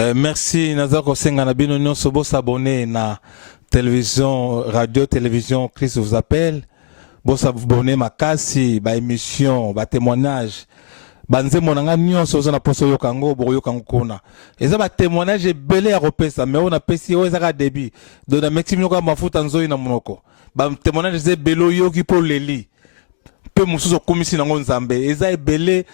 Merci Nazar Kosenga na bino nyonso bo s'abonner na télévision, radio, télévision Christ vous appelle. Bo s'abonner makasi ba émission, ba témoignage. Banze monanga nyonso zo na poso yo kango bo yo kango kuna. Eza ba témoignage ebele ya kopesa mais on a pesi o ezaka débit. Do na maximum ko mafuta nzoyi na monoko. Ba témoignage ze belo yo ki po leli. Pe musuzo komisi nango nzambe. Eza ebele.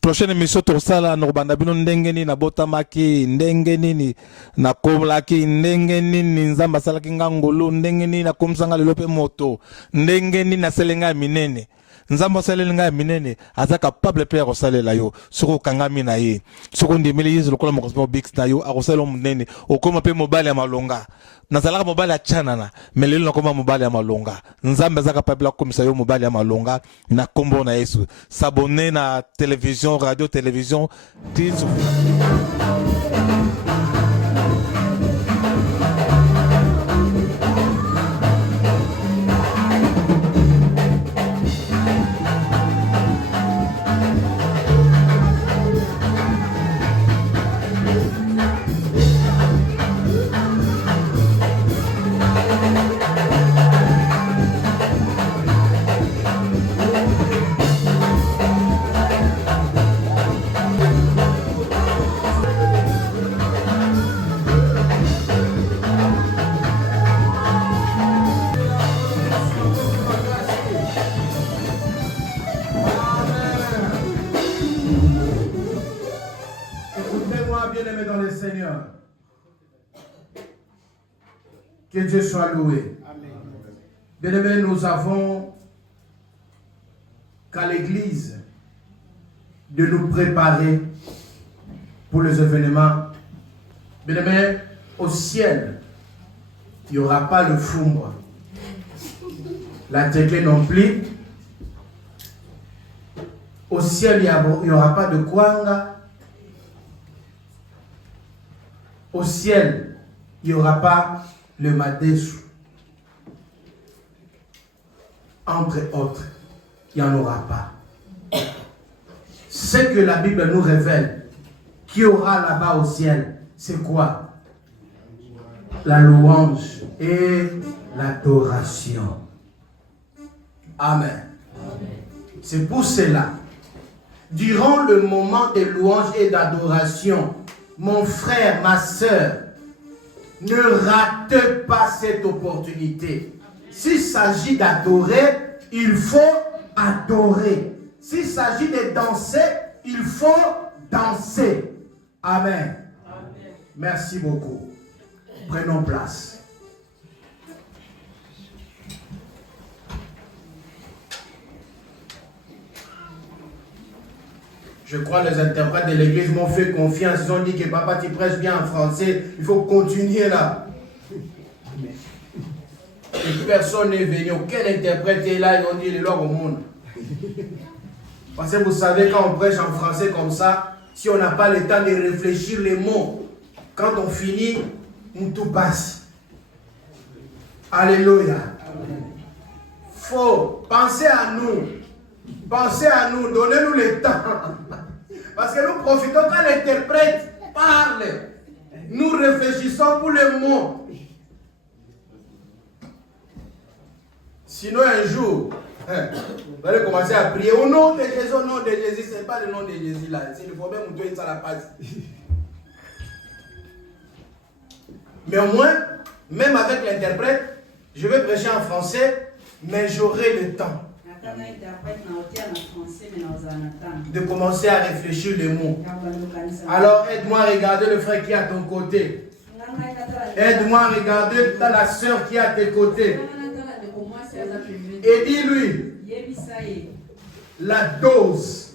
Prochaine émission tosala no banda bino ndenge nini na botamaki ndenge nini na komlaki ndenge nini nzamba salaki ngangolo ndenge nini na komsanga lelo pe moto ndenge nini na selenga minene nzamba selenga minene aza capable pe kosalela yo soko kangami na ye soko ndimeli yezu lokola mokospo bix na yo akosala munene okoma pe mobali ya malonga nazalaka mobali ya chanana mais lelo nakoma mobali ya malonga nzambe aza capable komisa yo mobali ya malonga na kombo na Yesu s'abonner na télévision radio télévision Christ. Bien-aimés dans le Seigneur, que Dieu soit loué. Bien-aimés, nous avons qu'à l'Église de nous préparer pour les événements. Bien-aimés, au ciel, il n'y aura pas le foumbre, la teke non plus. Au ciel, il n'y aura pas de kwanga. Au ciel, il n'y aura pas le madesou. Entre autres, il n'y en aura pas. Ce que la Bible nous révèle, qu'il y aura là-bas au ciel, c'est quoi? La louange et l'adoration. Amen. C'est pour cela, durant le moment de louange et d'adoration, mon frère, ma soeur, ne rate pas cette opportunité. S'il s'agit d'adorer, il faut adorer. S'il s'agit de danser, il faut danser. Amen. Amen. Merci beaucoup. Prenons place. Je crois que les interprètes de l'église m'ont fait confiance. Ils ont dit que papa, tu prêches bien en français. Il faut continuer là. Et personne n'est venu. Aucun interprète est là. Ils ont dit, il est là au monde. Parce que vous savez, quand on prêche en français comme ça, si on n'a pas le temps de réfléchir les mots, quand on finit, tout passe. Alléluia. Faut penser à nous. Pensez à nous, donnez-nous le temps. Parce que nous profitons quand l'interprète parle. Nous réfléchissons pour les mots. Sinon un jour, vous allez commencer à prier au nom de Jésus, au nom de Jésus. Ce n'est pas le nom de Jésus là. C'est le problème où Dieu est à la passe. Mais au moins, même avec l'interprète, je vais prêcher en français, mais j'aurai le temps de commencer à réfléchir les mots. Alors aide-moi à regarder le frère qui est à ton côté. Aide-moi à regarder la soeur qui est à tes côtés. Et dis-lui la dose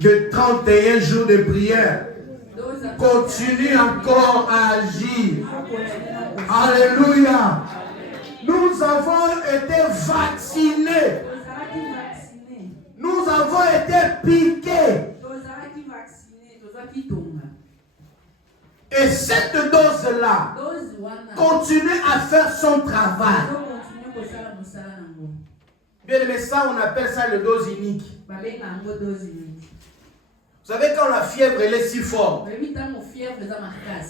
de 31 jours de prière continue encore à agir. Alléluia. Nous avons été vaccinés. Nous avons été piqués. Et cette dose-là continue à faire son travail. Bien aimé, ça, on appelle ça le dose unique. Vous savez, quand la fièvre elle est si forte,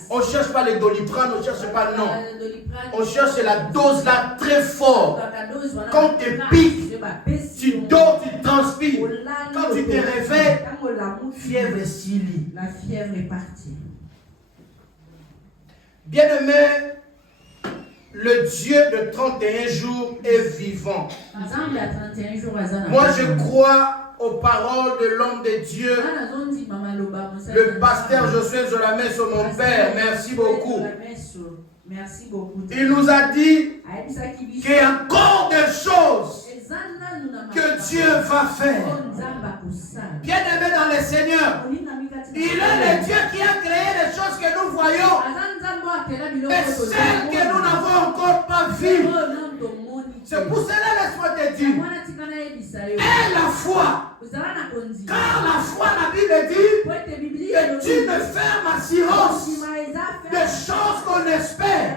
on ne cherche pas les Doliprane, on ne cherche pas, non. On cherche la dose là très forte. Quand tu piques, tu dors, tu transpires. Quand tu te réveilles, fièvre est Sili. La fièvre est partie. Bien-aimé, le Dieu de 31 jours est vivant. Moi, je crois aux paroles de l'homme de Dieu, le pasteur Josué Zolameso, mon père. Merci beaucoup. Il nous a dit qu'il y a encore des choses que Dieu va faire. Bien-aimé dans le Seigneur, il est le Dieu qui a créé les choses que nous voyons et celles que nous n'avons encore pas vues. C'est pour cela, laisse-moi te dire, et la foi. Car la foi, la Bible dit que Dieu me ferme assurance des choses qu'on espère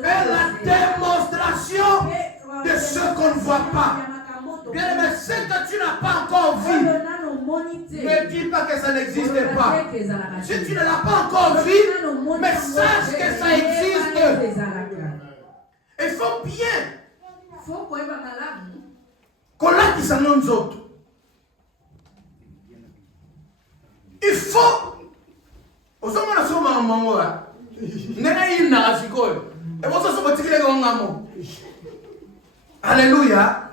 et la démonstration de ce qu'on ne voit pas. Bien, mais ce que tu n'as pas encore vu, ne dis pas que ça n'existe pas. Si tu ne l'as pas encore vu, mais sache que ça existe. Il faut bien qu'on l'a dit ça nous autres. Il faut. Alléluia.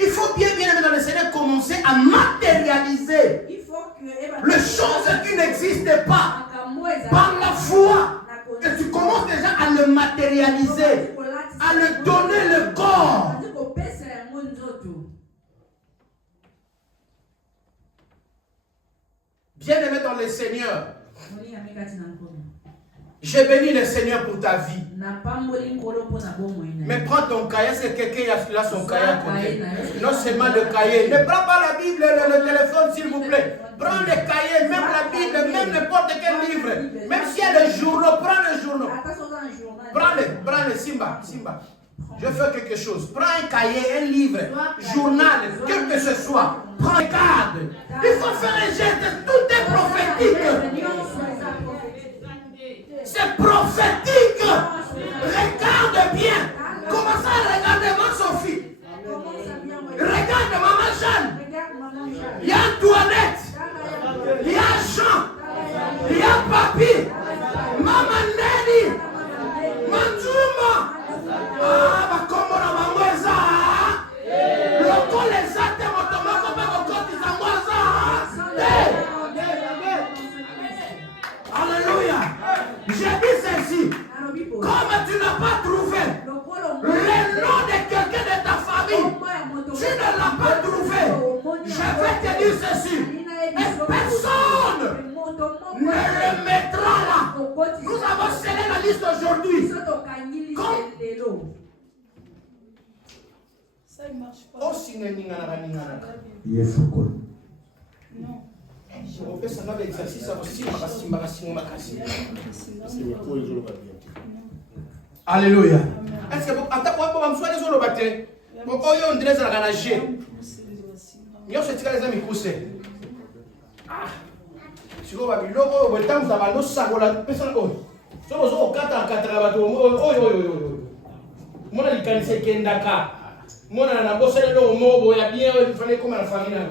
Il faut bien dans le Seigneur commencer à matérialiser les choses qui n'existent pas par la foi. Et tu commences déjà à le matérialiser, à le donner le corps. Bien-aimé dans le Seigneur, j'ai béni le Seigneur pour ta vie. Mais prends ton cahier, c'est quelqu'un qui a son cahier à côté. Non seulement le cahier. Ne prends pas la Bible, le téléphone s'il vous plaît. Prends le cahier, même la Bible, même n'importe quel livre. Même s'il y a les journaux, prends les journaux. Prends-les, Simba. Je fais quelque chose. Prends un cahier, un livre, journal, quel que ce soit. Prends un cadre. Il faut faire un geste. Tout est prophétique. C'est prophétique. Regarde bien. Commence à regarder ma Sophie. Regarde maman Jeanne. Il y a Antoinette. Il y a Jean. Il y a Papi. Maman Nelly. Manzuma. Ah, ma komona mamweza. Loko les ate motomako pa kokoti za mwaza. Alléluia. J'ai dit ceci. Comme tu n'as pas trouvé le nom de quelqu'un de ta famille, tu ne l'as pas trouvé. Je vais te dire ceci. Et personne ne le mettra là. Nous avons scellé la liste aujourd'hui. Ça ne marche pas. Oh, si Yes, of course. Non. Alléluia. Est-ce que vous avez besoin de battre? Pourquoi on dirait que ça a gagné? Nous sommes les amis poussés. Si vous avez l'eau, vous avez l'eau, ça va la personne. Si vous avez 4 moi, je suis Kendaka. Moi, je suis bien, il fallait comme la famille.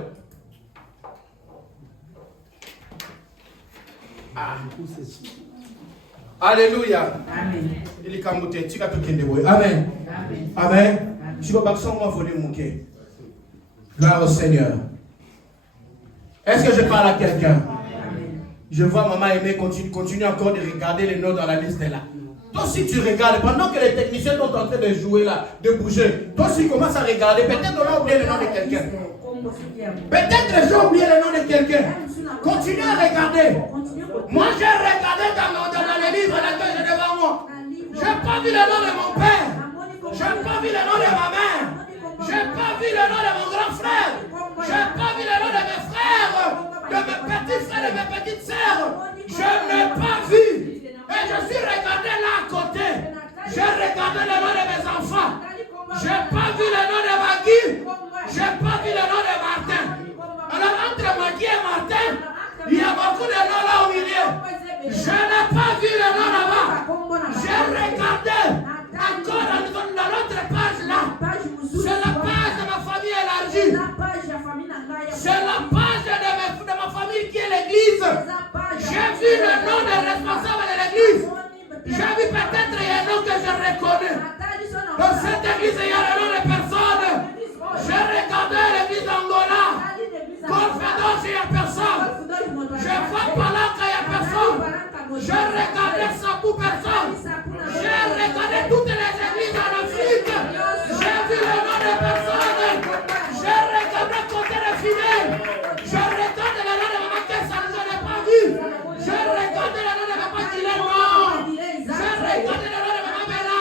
Alléluia. Amen. Il est comme tu as tout qui est Amen. Amen. Je vais pas moi voler mon cœur. Gloire au Seigneur. Est-ce que je parle à quelqu'un? Je vois maman Aimée continue encore de regarder les noms dans la liste là. Toi aussi tu regardes, pendant que les techniciens sont en train de jouer là, de bouger, toi aussi commence à regarder, peut-être on a oublié le nom de quelqu'un. Peut-être j'ai oublié le nom de quelqu'un. Continue à regarder. Moi j'ai regardé dans les livres là que j'ai devant moi. Je n'ai pas vu le nom de mon père. Je n'ai pas vu le nom de ma mère. Je n'ai pas vu le nom de mon grand frère. Je n'ai pas vu le nom de mes frères, de mes petits frères et mes petites sœurs. Je n'ai pas vu. Et je suis regardé là à côté. J'ai regardé le nom de mes enfants. Je n'ai pas vu le nom de Magui. Je n'ai pas vu le nom de Martin. Alors entre Magui et Martin, J'ai vu le nom des responsables de l'église. J'ai vu peut-être il y a un nom que je reconnais. Dans cette église, il y a le nom de personnes. J'ai regardé l'église d'Angola. Confédence, il n'y a personne. Je vois par là qu'il n'y a personne. J'ai regardé ça pour personne. J'ai regardé toutes les églises en Afrique. J'ai vu le nom de personnes. J'ai regardé côté des fidèles. Je regarde le nom de maman qui ça ne l'ai pas vu. Je regarde le nom de maman qui est mort. Je regarde le nom de maman Bella.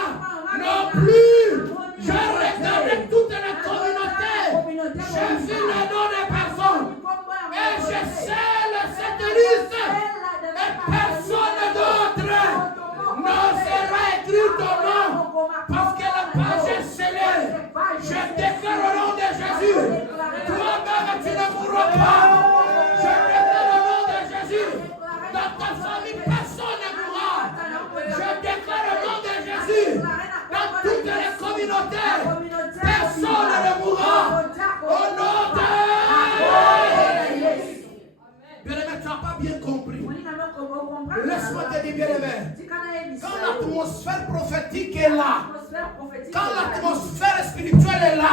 Non plus. Je regarde toutes les communautés. J'ai vu le nom de personnes. Et je scelle cette liste. Et personne d'autre ne sera écrit ton nom. Parce que la page est scellée. Je déclare au nom de Jésus. Toi-même, tu ne mourras pas. Je déclare au nom de Jésus. Dans ta famille, personne ne mourra. Je déclare au nom de Jésus. Dans toutes les communautés, personne ne mourra. Au nom de Jésus. Bien-aimé, tu n'as pas bien compris. Laisse-moi te dire, bien-aimé. Quand l'atmosphère prophétique est là, quand l'atmosphère spirituelle est là,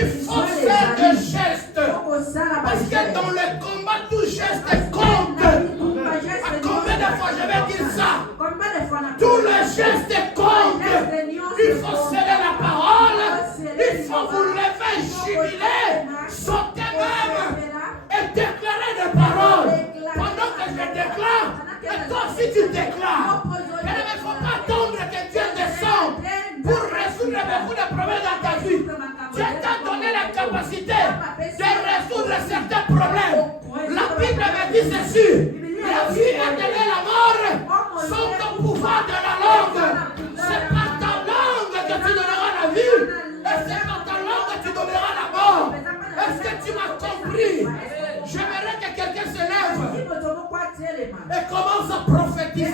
il faut faire des gestes. Parce que dans le combat, tout geste compte. À combien de fois je vais dire ça? Tous les gestes comptent. Il faut sceller la parole. Il faut vous lever, jubiler, sauter même et déclarer des paroles. Pendant que je déclare, et toi aussi tu déclares. Il ne faut pas attendre que Dieu descende pour résoudre beaucoup de problèmes dans ta vie. Dieu t'a donné la capacité de résoudre certains problèmes. La Bible me dit ceci. La vie et la mort sont au pouvoir de la langue. C'est par ta langue que tu donneras la vie. Et c'est par ta langue que tu donneras la mort. Est-ce que tu m'as compris? J'aimerais que quelqu'un se lève et commence à prophétiser. Je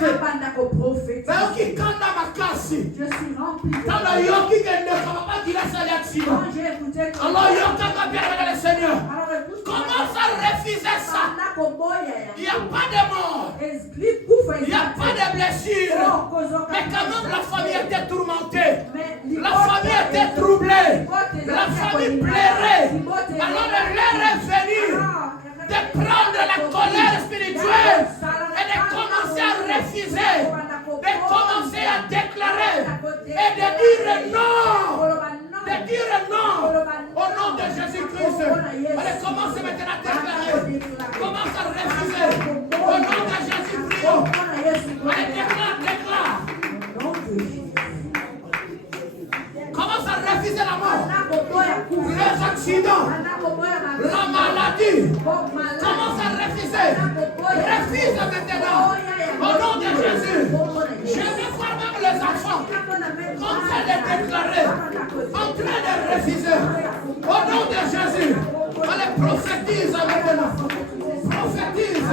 suis rempli de Seigneur, commence à refuser ça. Il n'y a pas de mort. Il n'y a pas de blessure. Mais quand même la famille était tourmentée. La famille était troublée. La famille pleurait. Alors l'heure est venue de prendre la colère spirituelle et de commencer à refuser, de commencer à déclarer et de dire non. De dire non au nom de Jésus-Christ. Allez, commencez maintenant à déclarer. Commence à refuser au nom de Jésus-Christ. Allez, déclare. Commence à refuser la mort, les accidents, la maladie. Commence à refuser. Refuse maintenant. Au nom de Jésus. Je vais voir même les enfants en train de déclarer, en train de refuser. Au nom de Jésus. Allez, prophétise maintenant. Prophétise.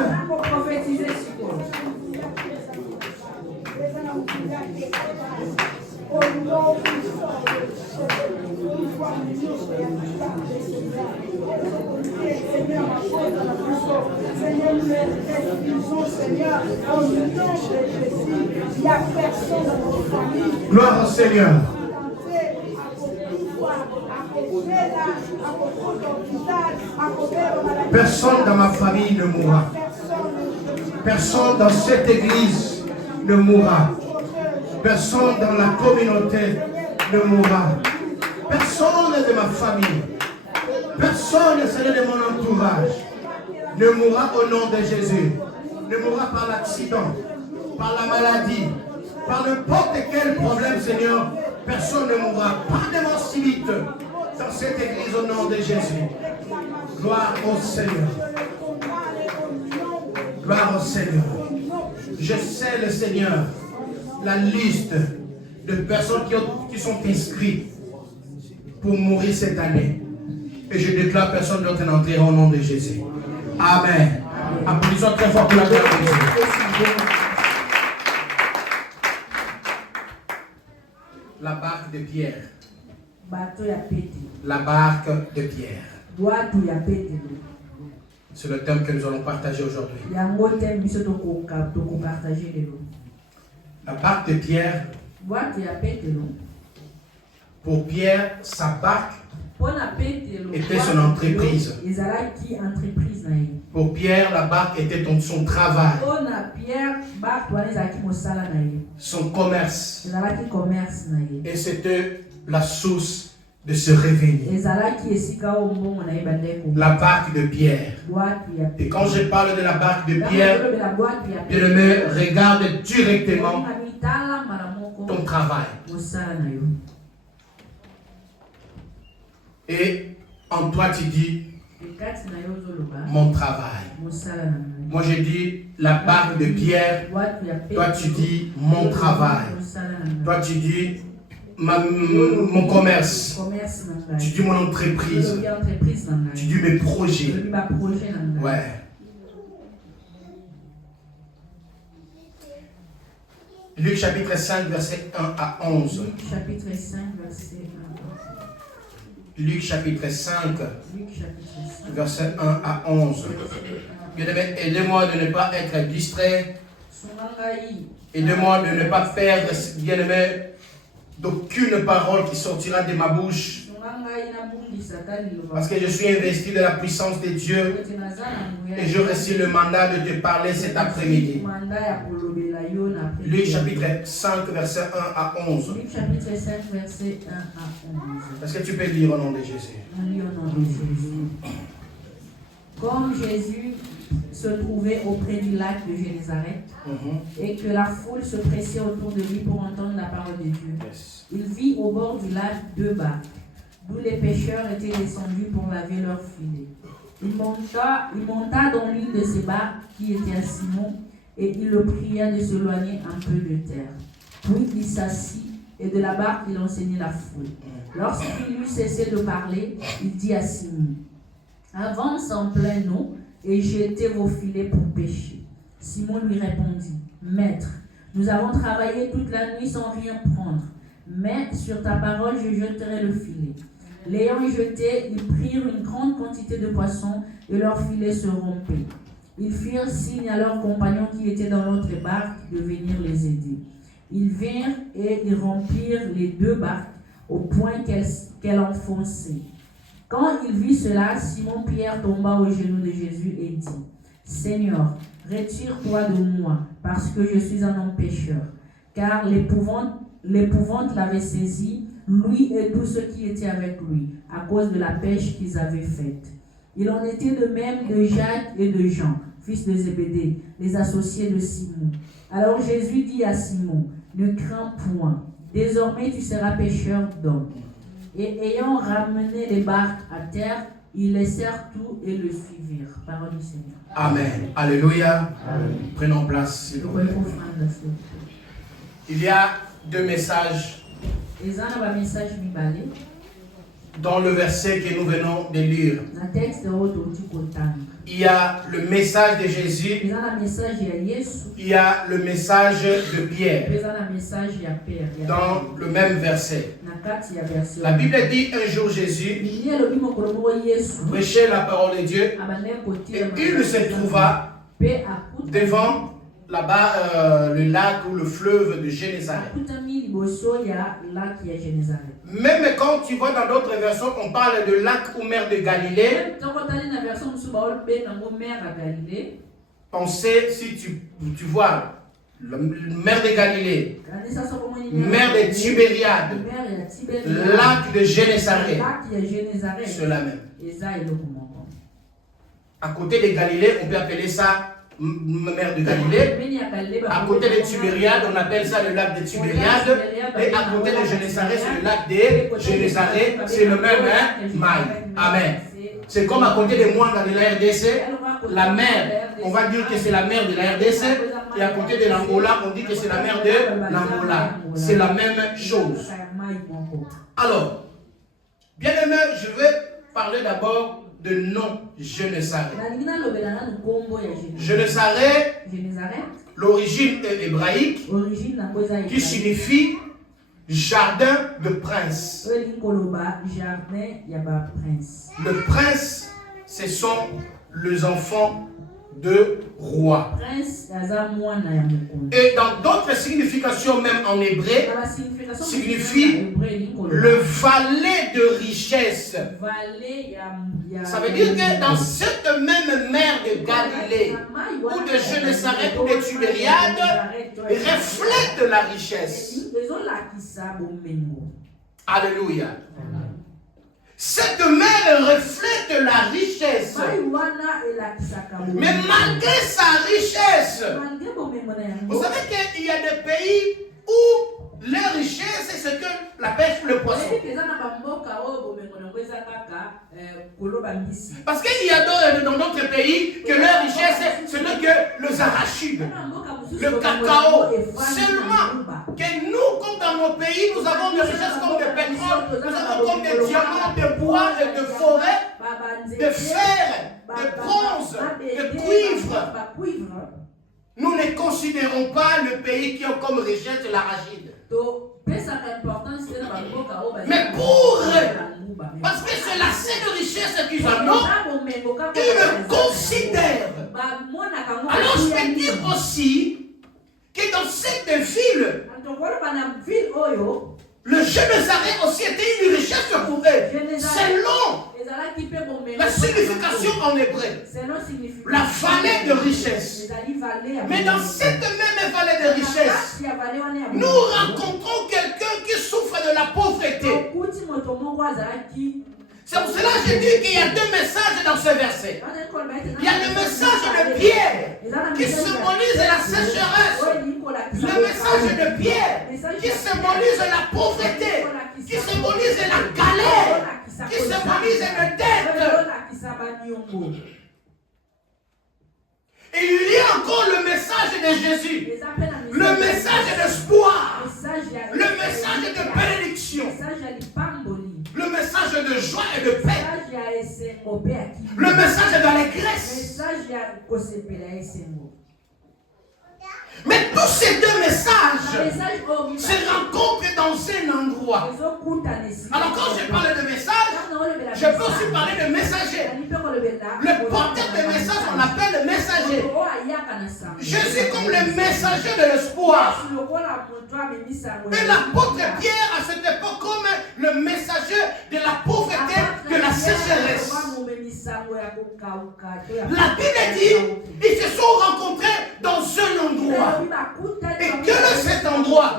Seigneur, nous les refusons, Seigneur, au nom de Jésus. Il n'y a personne dans notre famille. Gloire au Seigneur. Personne dans ma famille ne mourra. Personne dans cette église ne mourra. Personne dans la communauté ne mourra. Personne de ma famille. Personne, Seigneur, de mon entourage ne mourra au nom de Jésus. Ne mourra par l'accident, par la maladie, par n'importe quel problème, Seigneur. Personne ne mourra. Pas de mort subite dans cette église au nom de Jésus. Gloire au Seigneur. Gloire au Seigneur. Je sais, le Seigneur, la liste de personnes qui sont inscrites pour mourir cette année. Et je déclare personne d'autre n'entrera au nom de Jésus. Amen. Applaudissons très fort pour la gloire de Jésus. La barque de Pierre. La barque de Pierre. C'est le thème que nous allons partager aujourd'hui. La barque de Pierre. Pour Pierre, sa barque était son entreprise. Pour Pierre, la barque était son travail, son commerce. Et c'était la source de se réveiller. La barque de Pierre. Et quand je parle de la barque de Pierre, je me regarde directement ton travail. Et en toi tu dis mon travail. Moi je dis la barque de Pierre. Toi tu dis mon travail. Toi tu dis mon commerce. Tu dis mon entreprise. Tu dis mes projets. Ouais. Luc chapitre 5 verset 1 à 11. Luc chapitre 5 verset 1 à 11. Bien-aimé, aidez-moi de ne pas être distrait. Aidez-moi de ne pas perdre, bien-aimé, d'aucune parole qui sortira de ma bouche. Parce que je suis investi de la puissance de Dieu et je reçois le mandat de te parler cet après-midi. Luc chapitre 5 verset 1 à 11. Est-ce que tu peux lire au nom de Jésus? Comme Jésus se trouvait auprès du lac de Génézareth et que la foule se pressait autour de lui pour entendre la parole de Dieu, il vit au bord du lac 2 barques, d'où les pêcheurs étaient descendus pour laver leurs filets. Il monta dans l'une de ces barques qui était à Simon et il le pria de s'éloigner un peu de terre. Puis il s'assit et de la barque il enseignait la foule. Lorsqu'il eut cessé de parler, il dit à Simon: avance en plein eau et jetez vos filets pour pêcher. Simon lui répondit: Maître, nous avons travaillé toute la nuit sans rien prendre, mais sur ta parole je jeterai le filet. L'ayant jeté, ils prirent une grande quantité de poissons et leur filet se rompait. Ils firent signe à leurs compagnons qui étaient dans l'autre barque de venir les aider. Ils vinrent et ils remplirent les 2 barques au point qu'elles enfonçaient. Quand il vit cela, Simon-Pierre tomba aux genoux de Jésus et dit: Seigneur, retire-toi de moi, parce que je suis un homme pécheur. Car l'épouvante l'avait saisi, lui et tous ceux qui étaient avec lui, à cause de la pêche qu'ils avaient faite. Il en était de même de Jacques et de Jean, fils de Zébédée, les associés de Simon. Alors Jésus dit à Simon: Ne crains point, désormais tu seras pêcheur d'hommes. Et ayant ramené les barques à terre, ils laissèrent tout et le suivirent. Parole du Seigneur. Amen. Alléluia. Amen. Prenons place. Il y a 2 messages dans le verset que nous venons de lire. Il y a le message de Jésus. Il y a le message de Pierre. Dans le même verset. La Bible dit un jour Jésus prêchait la parole de Dieu et il se trouva devant là-bas le lac ou le fleuve de Génézareth. Même quand tu vois dans d'autres versions, on parle de lac ou mer de Galilée. On sait, si tu vois la mer de Galilée, mer de Tibériade, lac de Génézareth, c'est la même. À côté de Galilée, on peut appeler ça mer de Galilée. À côté de Tibériade, on appelle ça le lac de Tibériade. Et à côté de Génézareth, c'est le lac de Génézareth. C'est le même mail. Amen. C'est comme à côté de moi dans la RDC, la mer, on va dire que c'est la mer de la RDC. Et à côté de l'Angola, on dit que c'est la mer de l'Angola. C'est la même chose. Alors, bien aimé, je vais parler d'abord de nom Génézareth. Génézareth, l'origine est hébraïque, qui signifie jardin de prince. Le prince, ce sont les enfants de rois. Et dans d'autres significations, même en hébreu, signifie le valet de richesse. Ça veut dire que dans cette même mer de Galilée, ou de Génézareth ou de Tibériade, reflète la richesse. Alléluia. Cette mer reflète la richesse. Mais malgré sa richesse, vous savez qu'il y a des pays où leur richesse, c'est ce que la pêche, le poisson. Parce qu'il y a dans d'autres pays que leur richesse, ce n'est que les arachides, le cacao. Seulement que nous, comme dans nos pays, nous avons des richesses comme le pétrole, nous avons comme des diamants, des bois, et de forêts, de fer, de bronze, de cuivre. Nous ne considérons pas le pays qui a comme richesse l'arachide. Mais pour eux, parce que c'est la seule richesse qu'ils en ont, ils le considèrent. Alors je peux dire aussi que dans cette ville, le Génézareth aussi était une richesse pour eux, selon la signification en hébreu, la vallée de richesse. Mais dans cette même vallée de richesse, nous rencontrons quelqu'un qui souffre de la pauvreté. C'est pour cela que je dis qu'il y a deux messages dans ce verset. Il y a le message de Pierre qui symbolise la sécheresse. Le message de Pierre qui symbolise la pauvreté, qui symbolise la galère, qui symbolise une dette. Et il y a encore le message de Jésus, le message d'espoir, le message de bénédiction, le message de joie et de paix, le message d'allégresse. Mais tous ces deux messages se rencontrent dans un endroit. Alors quand je parle de message, je peux aussi parler de messager. Le porteur de message, on l'appelle le messager. Jésus comme le messager de l'espoir. Et l'apôtre Pierre à cette époque comme le messager de la pauvreté, de la sécheresse. La Bible dit, ils se sont rencontrés dans un endroit. Et quel est cet endroit?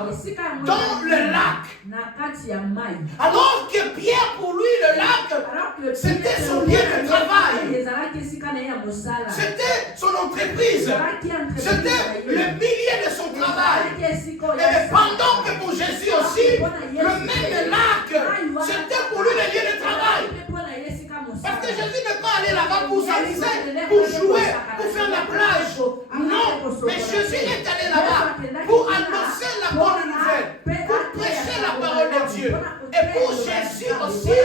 Dans le lac. Alors que Pierre, pour lui, le lac, c'était son lieu de travail. C'était son entreprise. C'était le pilier de son travail. Et pendant que pour Jésus aussi, le même lac, c'était pour lui le lieu de travail. Parce que Jésus n'est pas allé là-bas pour s'amuser, pour jouer, pour faire la plage. Non, mais Jésus est allé là-bas pour annoncer la bonne nouvelle, pour prêcher la parole de Dieu. Et pour Jésus aussi,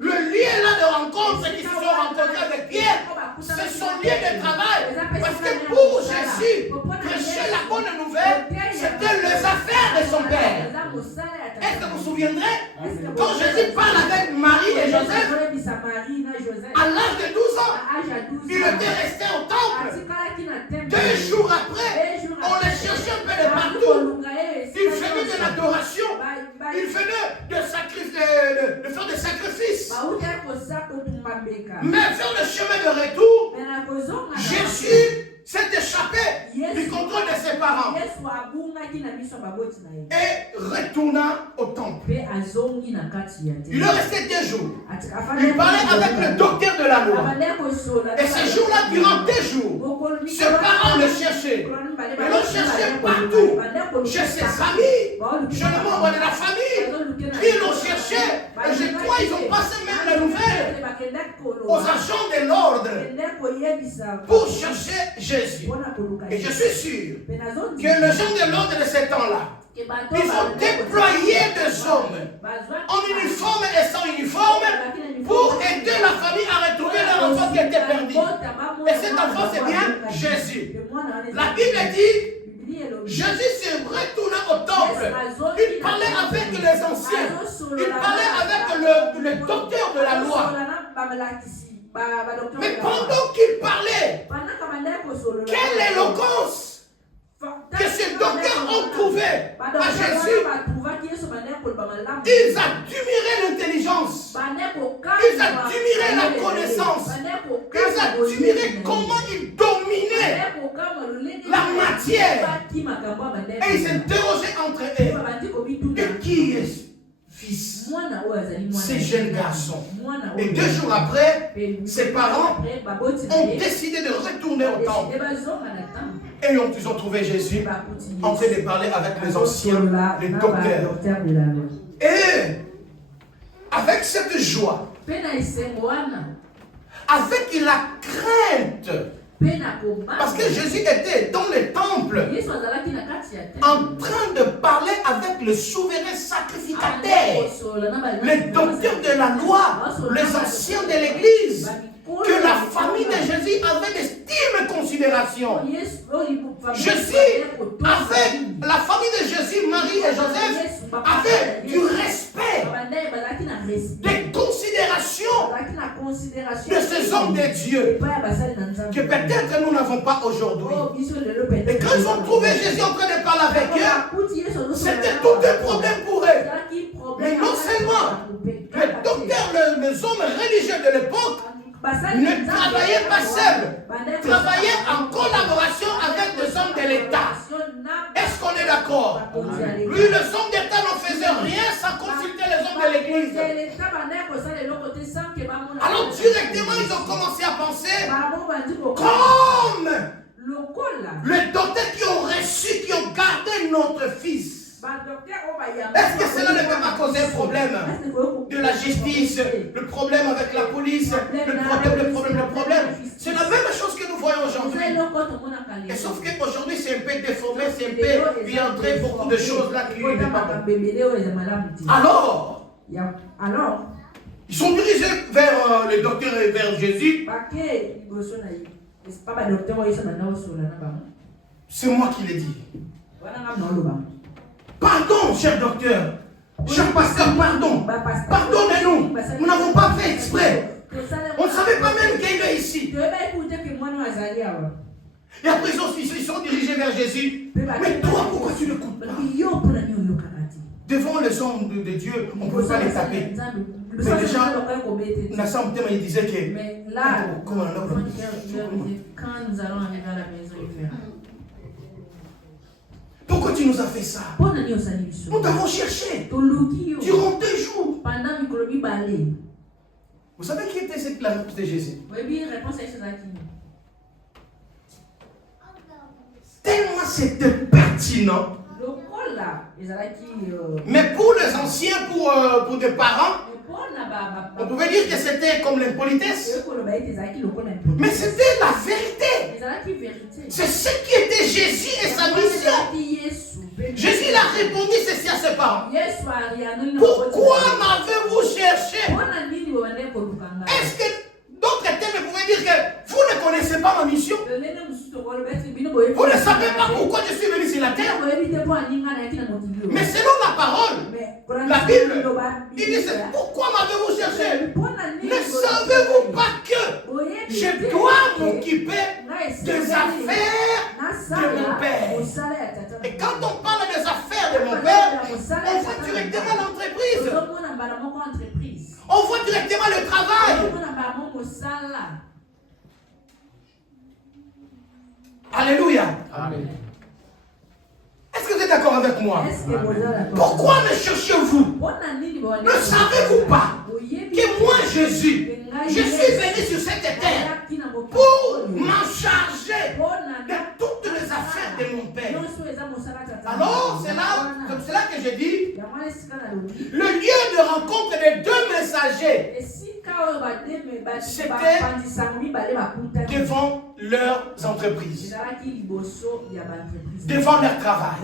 le lieu là de rencontre qui se sont rencontrés avec Pierre, c'est son lieu de travail. Parce que pour Jésus, prêcher la bonne nouvelle, c'était les affaires de son Père. Est-ce que vous vous souviendrez, quand Jésus parle avec Marie et Joseph, à l'âge de 12 ans, il était resté au temple. 2 jours après, on les cherchait un peu de partout. Il venait de l'adoration. Il venait de faire des sacrifices. Mais vers le chemin de retour, Jésus s'est échappé du contrôle de ses parents et retourna au temple. Il est resté 2 jours. Il parlait avec le docteur de la loi. Et ce jour-là, durant 2 jours, ses parents le cherchaient. Ils le cherchaient partout. Chez ses amis, chez le membre de la famille. Ils l'ont cherché. Et je crois qu'ils ont passé même la nouvelle aux agents de l'ordre pour chercher Jésus. Et je suis sûr que les gens de l'ordre de ce temps-là, ils ont déployé des hommes en uniforme et sans uniforme pour aider la famille à retrouver leur enfant qui était perdu. Et cet enfant, c'est bien Jésus. La Bible dit, Jésus se retourna au temple. Il parlait avec les anciens. Il parlait avec le docteur de la loi. Mais pendant qu'il parlait, quelle éloquence que ces docteurs ont trouvé à Jésus. Ils admiraient l'intelligence. Ils admiraient la connaissance. Ils admiraient comment ils dominaient la matière. Et ils s'interrogeaient entre eux. De qui est fils? Ces jeunes garçons. Et 2 jours après, ses parents ont décidé de retourner au temple. Et ils ont trouvé Jésus en train de parler avec les anciens, les docteurs. Et avec cette joie, avec la crainte, parce que Jésus était dans le temple en train de parler avec le souverain sacrificateur, les docteurs de la loi, les anciens de l'église, que la famille de Jésus avait d'estime et considération. Jésus, avec la famille de Jésus, Marie et Joseph, avait du respect, des considérations de ces hommes de Dieu que peut-être nous n'avons pas aujourd'hui. Et quand ils ont trouvé Jésus en train de parler avec eux, c'était tout un problème pour eux. Mais non seulement les docteurs, les hommes religieux de l'époque ne travaillaient pas seuls, travaillaient en collaboration avec les hommes de l'État. Est-ce qu'on est d'accord? Lui, les hommes d'État ne faisaient rien sans consulter les hommes de l'Église. Alors directement, ils ont commencé à penser comme les docteurs qui ont reçu, qui ont gardé notre fils. Est-ce que cela ne peut pas causer un problème de la justice, le problème avec la police, le problème? C'est la même chose que nous voyons aujourd'hui. Et sauf qu'aujourd'hui, c'est un peu déformé, c'est un peu, il y a entré beaucoup de choses là qui n'est pas bon. Alors, ils sont dirigés vers le docteur et vers Jésus. C'est moi qui l'ai dit. Pardon, cher docteur, cher pasteur, pardon. Pardonnez-nous. Nous n'avons pas fait exprès. On ne savait pas même qu'il est ici. Et après, ils sont dirigés vers Jésus. Mais toi, pourquoi tu n'écoutes pas? Devant les hommes de Dieu, on ne peut pas les taper. Mais déjà, Nassam Tema, il disait que. Mais là, quand nous allons arriver à la maison, il verra. Pourquoi tu nous as fait ça? Nous t'avons cherché durant 2 jours. Vous savez qui était la réponse de Jésus? Tellement c'était pertinent. Mais pour les anciens, pour des parents, on pouvait dire que c'était comme l'impolitesse. Mais c'était la vérité. C'est ce qui était Jésus et sa mission. Jésus il a répondu ceci à ses parents. Pourquoi m'avez-vous cherché? Est-ce que d'autres termes pouvaient dire que vous ne connaissez pas ma mission? Vous ne savez pas pourquoi je suis venu sur la terre? Mais selon la parole, la Bible, il dit pourquoi m'avez-vous cherché? Ne savez-vous pas que je dois m'occuper des affaires de mon Père? Et quand on parle des affaires de mon Père, on voit directement l'entreprise. On voit directement le travail. Alléluia. Amen. Est-ce que vous êtes d'accord avec moi? Pourquoi me cherchez-vous? Ne savez-vous pas que moi, Jésus, je suis venu sur cette terre pour m'en charger de toutes les affaires de mon Père? Alors, c'est là que je dis, le lieu de rencontre des 2 messagers, c'était devant leurs entreprises, devant leur travail.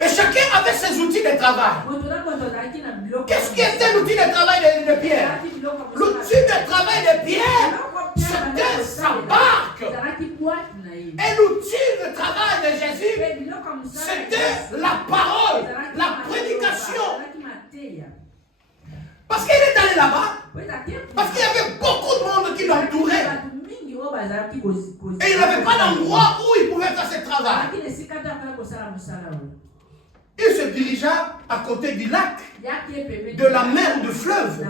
Et chacun avait ses outils de travail. Qu'est-ce qui était l'outil de travail de Pierre? L'outil de travail de Pierre, c'était sa barque. Et l'outil de travail de Jésus, c'était la parole, la prédication. Parce qu'il est allé là-bas, Parce qu'il y avait beaucoup de monde qui l'entouraient. Et il n'avait pas d'endroit où il pouvait faire ce travail. Il se dirigea à côté du lac, de la mer, du fleuve.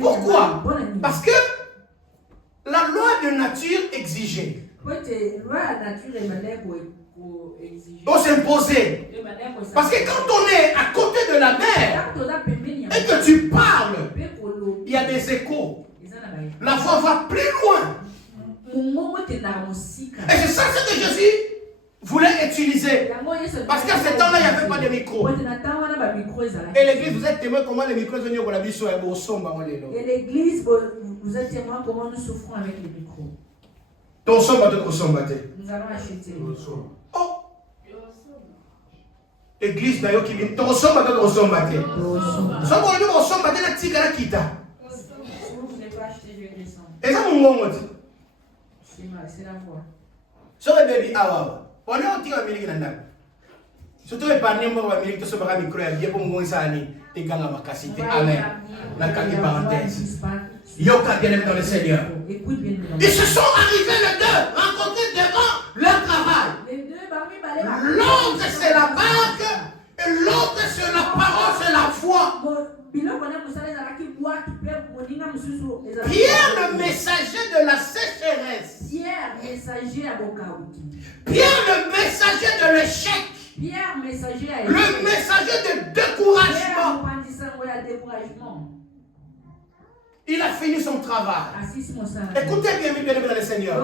Pourquoi? Parce que la loi de nature exigeait. On s'imposait. Parce que quand on est à côté de la mer et que tu parles, il y a des échos. La voix va plus loin. Et c'est ça ce que Jésus voulait utiliser. Parce qu'à ce temps-là, il n'y avait pas de micro. Et l'église, vous êtes témoin comment les micros sont venus pour la vie sur un beau son. Et l'église, vous êtes témoin comment nous souffrons avec les micros. Nous allons acheter. Oh! Église, d'ailleurs, qui vient. Ton son, ton son, bâté. Son, son, bâté, la tigre, la kita. Si vous ne voulez pas acheter, je vais descendre. Et ça, mon moment, c'est la voix. So le baby awa. On est au tir Amérique nanda. Surtout les partenaires moi Amérique to so baka micro ya bien pour moi ça ni te ganga makasité. Amen. La carte parenthèse. Yo ka bien dans le Seigneur. Ils se sont arrivés les deux, rencontrés devant leur travail. Les deux parmi l'autre c'est la barque et l'autre c'est la parole, c'est la foi. Pierre le messager de la sécheresse. Pierre messager à Bokaouti. Pierre le messager de l'échec. Pierre messager à le messager de découragement. Il a fini son travail. Écoutez bien dans le Seigneur.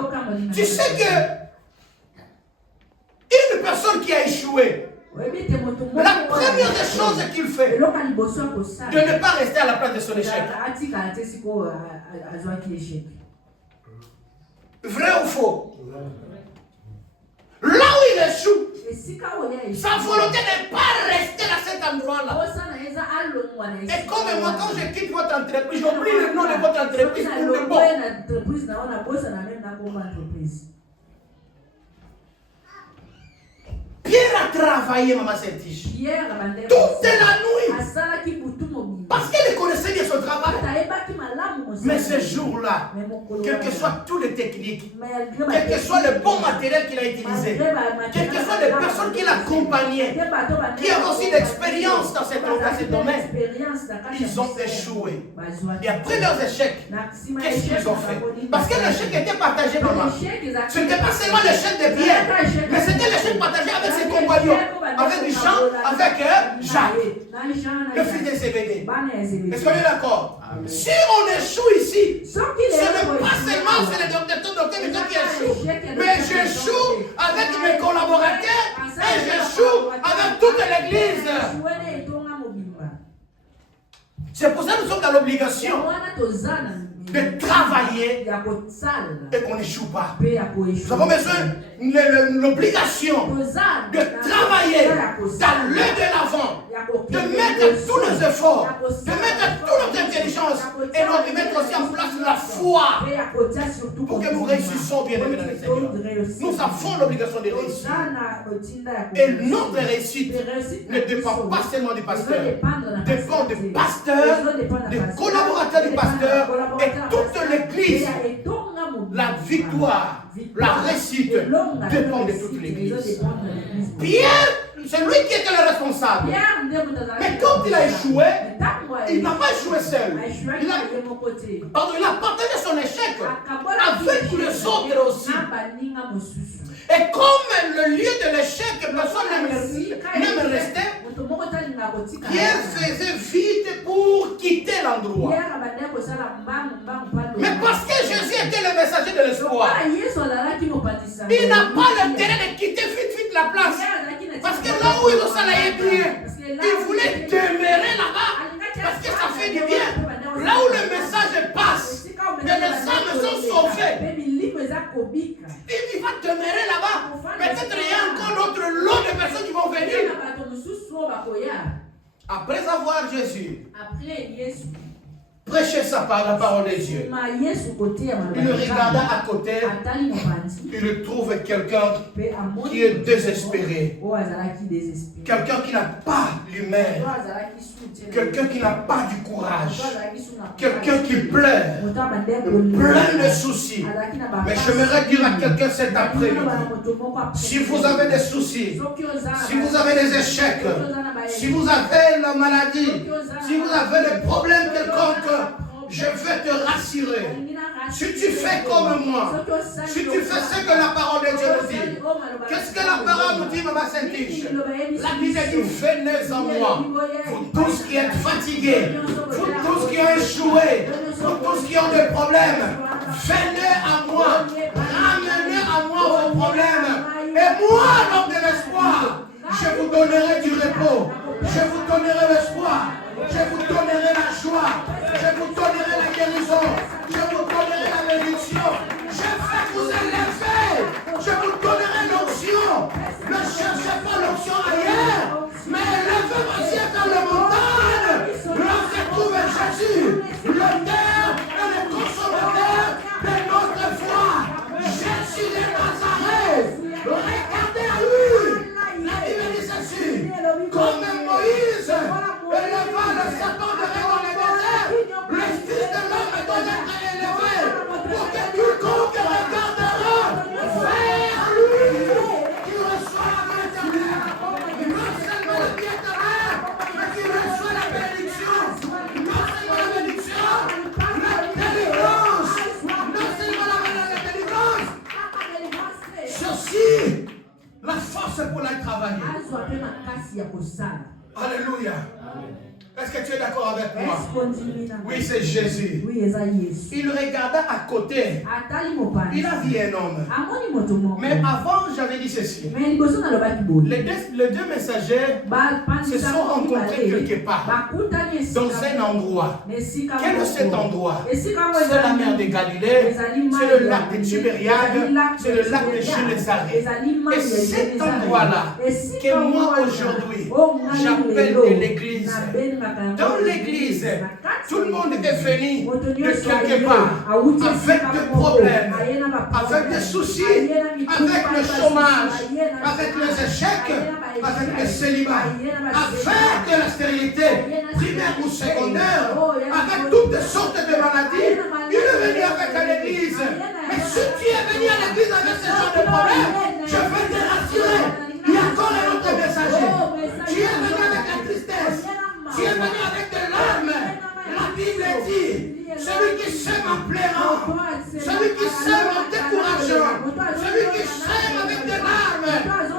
Tu sais que une personne qui a échoué, la première des choses qu'il fait, de ne pas rester à la place de son échec. Vrai ou faux? Là où il échoue, sa volonté n'est pas rester à cet endroit-là. Et comme moi, quand je quitte votre entreprise, j'oublie le nom de votre entreprise pour le bon. Pierre a travaillé, maman Sertiche, toute la nuit. Parce qu'elle connaissait bien son travail. Mais ce jour-là, quelles que soient toutes les techniques, quel que soit le bon matériel qu'il a utilisé, quelles que soient les personnes qui l'accompagnaient, qui avaient aussi l'expérience dans ce domaine, ils ont échoué. Et après leurs échecs, qu'est-ce qu'ils ont fait? Parce que l'échec était partagé, maman. Ce n'était pas seulement l'échec de Pierre, mais c'était l'échec partagé avec ses compagnons, avec Jean, avec Jacques, le fils de Zébédée. Est-ce qu'on est d'accord? Si on échoue ici, ce n'est pas seulement c'est le docteur qui échoue, mais j'échoue avec mes collaborateurs et j'échoue avec toute l'église. C'est pour ça que nous sommes dans l'obligation de travailler et qu'on n'échoue pas. Nous avons besoin de l'obligation de travailler, d'aller de l'avant, de mettre tous nos efforts, de mettre toute notre intelligence et de mettre aussi en place la foi pour que nous réussissions bien aimés dans le Seigneur. Nous avons l'obligation de réussir. Et notre réussite ne dépend pas seulement du pasteur, dépend du pasteur, des collaborateurs du pasteur et toute l'église. La victoire, la réussite dépend de toute l'église. Pierre, c'est lui qui était le responsable. Mais quand il a échoué, il n'a pas échoué seul. Il a partagé son échec avec les autres aussi. Et comme le lieu de l'échec, personne n'aime rester, Pierre faisait vite pour quitter l'endroit. Mais parce que Jésus était le messager de l'espoir, il n'a pas l'intérêt de quitter vite la place. Parce que là où il s'allait bien, il voulait demeurer là-bas. Parce que ça fait du bien. Là où le message passe, que les âmes sont sauvées, il va demeurer là-bas. Peut-être il y a encore d'autres lots de personnes qui vont venir. Après avoir Jésus, prêchait la parole de Dieu. Il regarda à côté, il le trouve quelqu'un qui est désespéré. Quelqu'un qui n'a pas l'humain. Quelqu'un qui n'a pas du courage. Quelqu'un qui pleure. Plein de soucis. Mais j'aimerais dire à quelqu'un cet après-midi, si vous avez des soucis, si vous avez des échecs, si vous avez la maladie, si vous avez des problèmes quelconques, je vais te rassurer. Si tu fais comme moi, si tu fais ce que la parole de Dieu nous dit, qu'est-ce que la parole nous dit, Maman Saint-Tiche? La Bible dit, venez en moi, vous tous qui êtes fatigués, vous tous qui ont échoué, vous tous qui ont des problèmes, venez à moi, ramenez à moi vos problèmes, et moi, l'homme de l'espoir, je vous donnerai du repos, je vous donnerai l'espoir, je vous donnerai la joie, je vous donnerai la guérison, je vous donnerai la bénédiction, je vais vous élever, je vous donnerai l'onction. Ne cherchez pas l'onction ailleurs, mais élevez vos yeux dans les montagnes, là se trouve Jésus, l'auteur et le consommateur de notre foi, Jésus de Nazareth. Regardez à lui, la Bible dit ceci, comme Moïse éleva le serpent de dans les déserts, le Fils de l'homme doit être élevé pour que quiconque regardera vers lui, qui reçoit la l'éternel, non seulement la vie éternelle, mais qui reçoit la bénédiction, non seulement la bénédiction, la délivrance, non seulement la délivrance, ceci, la force pour la travailler. Alléluia. Est-ce que tu es d'accord avec moi? Oui, c'est Jésus. Il regarda à côté. Il a vu un homme. Mais avant, j'avais dit ceci. Les deux messagers se sont rencontrés quelque part, dans un endroit. Quel est cet endroit? C'est la mer de Galilée, c'est le lac de Tibériade, c'est le lac de Génézareth. Et cet endroit-là, que moi aujourd'hui, j'appelle l'église. Dans l'église, tout le monde est venu de quelque part avec des problèmes, avec des soucis, avec le chômage, avec les échecs, avec le célibat, avec la stérilité primaire ou secondaire, avec toutes sortes de maladies. Il est venu avec l'église. Mais si tu es venu à l'église avec ce genre de problème, je vais te rassurer. Il y a encore un autre messager. Tu es venu avec la tristesse. Tu es venu avec des larmes. La Bible dit, celui qui sème en pleurant, celui qui sème en décourageant, celui qui sème avec des larmes,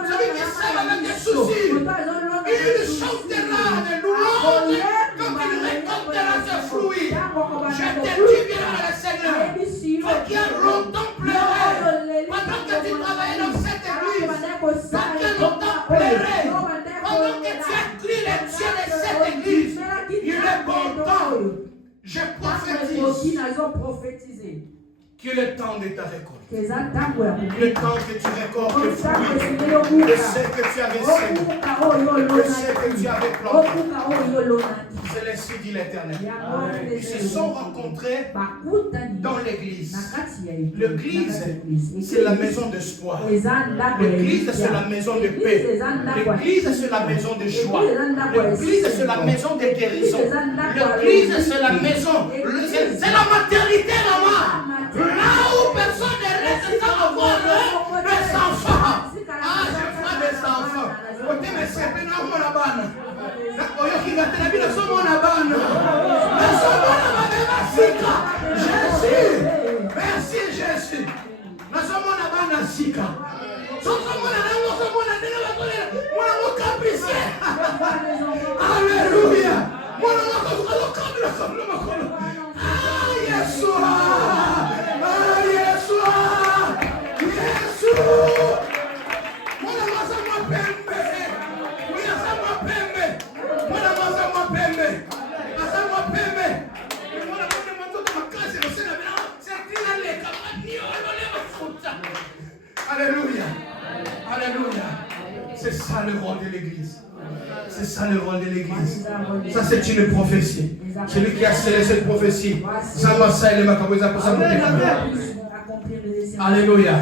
celui qui sème avec des soucis, il chantera des louanges comme il récoltera ses fruits. Je te dis bien le Seigneur, toi qui as longtemps pleuré, pendant que tu travaillais dans cette église, toi qui as longtemps pleuré, pendant que tu as crié les cieux de cette église, il est bon temps. Je prophétise qu'il est temps de ta récolte. Il est temps que tu récoltes le fruit de ce que tu avais semé, de ce que tu avais planté. C'est ainsi dit l'Éternel. Ils se sont rencontrés dans l'église. L'église, c'est la maison d'espoir. L'église, c'est la maison de paix. L'église, c'est la maison de joie. L'église, c'est la maison de guérison. L'église, c'est la maison, c'est la maternité là-bas. Là où personne ne reste sans avoir des enfants. Ah, je ferai des enfants. Jésus, merci Jésus. Alléluia. Alléluia. Alléluia. C'est ça le rôle de l'église. C'est ça le rôle de l'église. Ça, c'est une prophétie. Celui qui a scellé cette prophétie. Alléluia.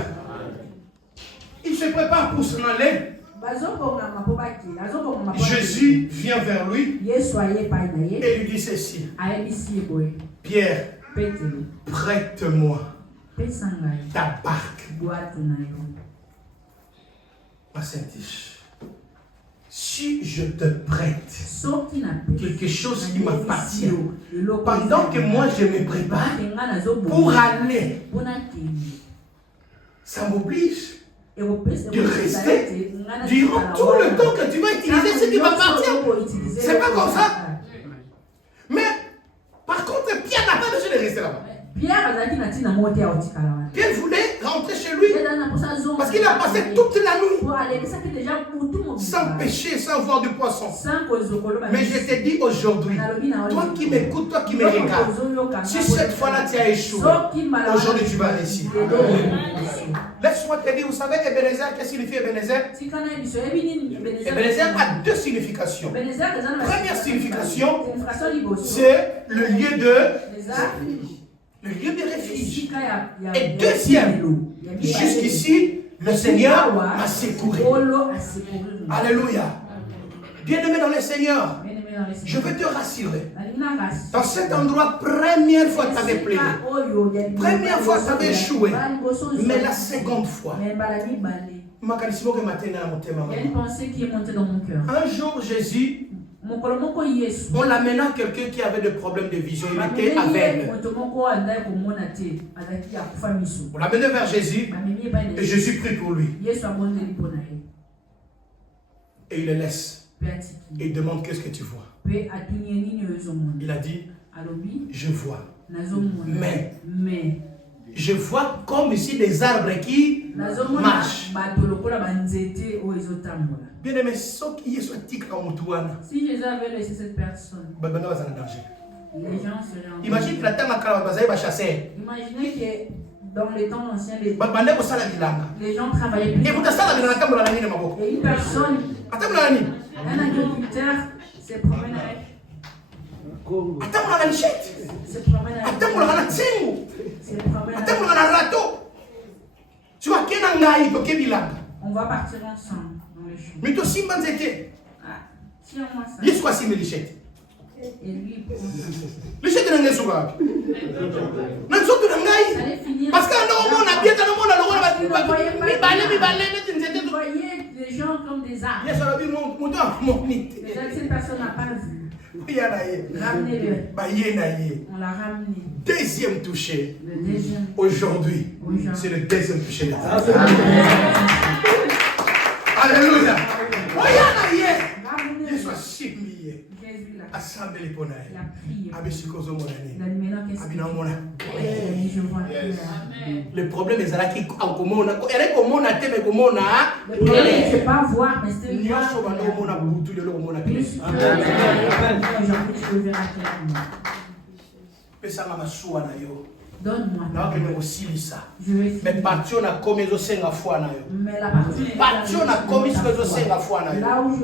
Il se prépare pour s'en aller. Jésus vient vers lui et lui dit ceci. Pierre, prête-moi ta barque. Ma Saint-Tiche. Si je te prête quelque chose qui m'appartient, pendant que moi je me prépare pour aller, ça m'oblige de rester durant tout le temps que tu vas utiliser ce qui m'appartient. C'est pas comme ça. Mais par contre, Pierre n'a pas besoin de rester là-bas. Pierre voulait rentrer chez lui parce qu'il a passé toute la nuit sans pêcher, sans voir du poisson. Mais je te dis aujourd'hui, toi qui m'écoutes, toi qui me regardes, si cette fois-là tu as échoué, aujourd'hui tu vas réussir. Laisse-moi te dire, vous savez Ebenezer, qu'est-ce que signifie Ebenezer? Ebenezer a deux significations. Première signification, c'est le lieu de refuge. Et deuxième, jusqu'ici, le Seigneur m'a secouru. Alléluia. Bien-aimé dans le Seigneur, je veux te rassurer. Dans cet endroit, première fois tu avais plaidé. Première fois tu avais échoué. Mais la seconde fois, il y a une pensée qui est montée dans mon cœur. un jour, Jésus, on l'amena quelqu'un qui avait des problèmes de vision. Il était aveugle. On l'amena vers Jésus et Jésus prie pour lui. Et il le laisse. Et il demande qu'est-ce que tu vois. Il a dit, je vois. Mais je vois comme ici des arbres qui marchent. Bien aimé, si Jésus avait laissé cette personne, les gens seraient en imagine que la terre va chasser. Imaginez que dans les temps anciens, les gens travaillaient plus. Et une personne, un agriculteur, se promène avec. Se promène avec. Se promène avec. On va partir ensemble dans les champs. Ah, tiens-moi ça. Et lui, parce que vous voyez les gens comme des arbres. Cette personne n'a pas vu. Ramenez-le. On l'a ramené. Deuxième touché. Le deuxième. Aujourd'hui, c'est le deuxième touché de la Alléluia. Jésus a chimié. Assemblée pour naïe. Le problème est là qui en commun. Elle est commun à thème commun à. Le problème c'est pas voir, mais c'est voir. Donne-moi. Mais parti on a commis au sein la foi na yo. Mais la partie on a commis au sein la foi na yo.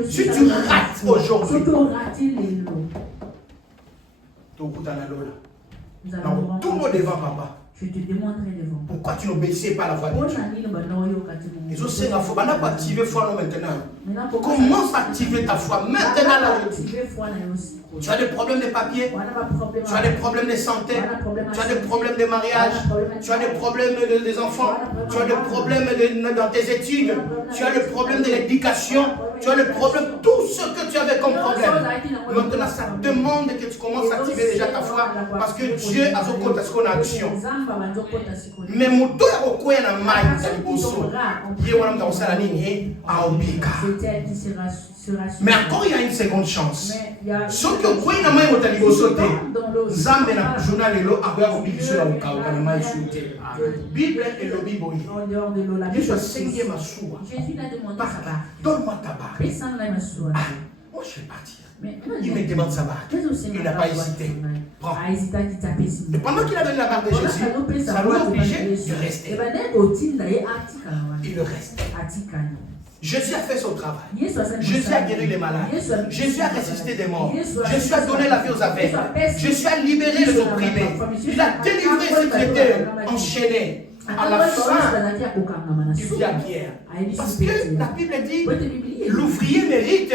Si tu rates aujourd'hui. Tout le monde devant papa. Je te demanderai devant. Pourquoi tu n'obéissais pas à la voix de Dieu? Ils ont fait la foi. Maintenant, activer foi maintenant. Commence à activer ta foi maintenant. Tu as des problèmes de papier, tu as des problèmes de santé, tu as des problèmes de mariage, tu as des problèmes des enfants, tu as des problèmes dans tes études, tu as des problèmes de l'éducation, tu as des problèmes, tout ce que tu avais comme problème. Maintenant, ça demande que tu commences à activer déjà ta foi parce que Dieu a son compte à ce qu'on a action. Mais mon dos est au coin de maille, c'est le bousseau. Mais encore, il y a une seconde chance. Ce que vous voyez dans le maille, vous sauter. Zambe na journal elo akoya kobikisa na ukauka na maille sur terre. Bible et le Bible. Jésus a saigné ma soie. Donne-moi ta barque. Moi je vais partir. Il me demande sa barque. Il n'a pas hésité. Prends. Et pendant qu'il avait la barque de Jésus, ça l'a obligé de rester. Il reste. Jésus a fait son travail. Jésus a guéri les malades. Jésus a ressuscité des morts. Jésus a donné la vie aux aveugles. Jésus a libéré les opprimés. Il a délivré ceux qui étaient enchaînés. À la fin, il dit à Pierre. Parce que la Bible dit, l'ouvrier mérite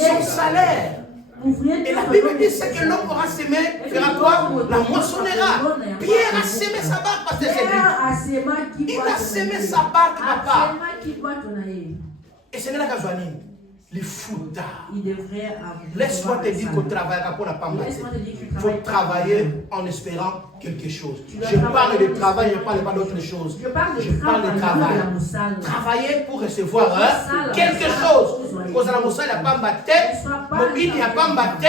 son salaire. Et la Bible dit, c'est que l'homme aura semé, fera quoi? La moissonnera. Pierre a semé sa barque, parce que c'est lui. Il a semé sa barque, papa. Et ce n'est pas qu'à les foutards. Laisse-moi te dire qu'au travail, il faut travailler en espérant quelque chose. Je parle de travail, je ne parle pas d'autre chose. Je parle de travail. Travailler pour recevoir quelque chose. Parce que la moussa, il n'y a pas battu. Mobile, il n'y a pas battu.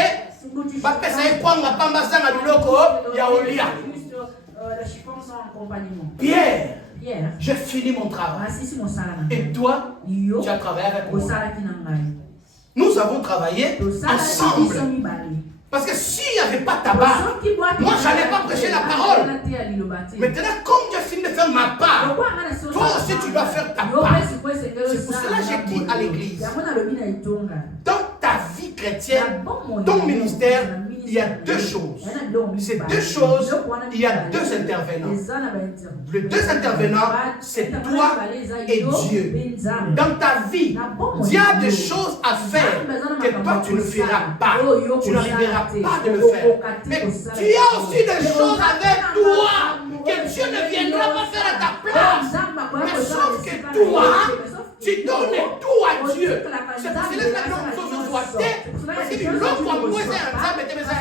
Pierre, j'ai fini mon travail. Et toi, tu as travaillé avec moi. Nous avons travaillé ensemble. Parce que s'il n'y avait pas tabac, moi je n'allais pas prêcher la parole. Maintenant, comme j'ai fini de faire ma part, toi aussi tu dois faire ta part. C'est pour cela que j'ai dit à l'église, dans ta vie chrétienne, ton ministère, il y a deux choses. Ces deux choses, il y a deux intervenants. Les deux intervenants, c'est toi et Dieu. Dans ta vie, il y a des choses à faire que toi tu ne feras pas. Tu n'arriveras pas de le faire. Mais tu as aussi des choses avec toi que Dieu ne viendra pas faire à ta place. Mais sauf que toi, tu donnes tout à Dieu. C'est pour cela que nous sommes doigtés. Parce que l'autre fois, vous êtes ensemble, mettez mes amis.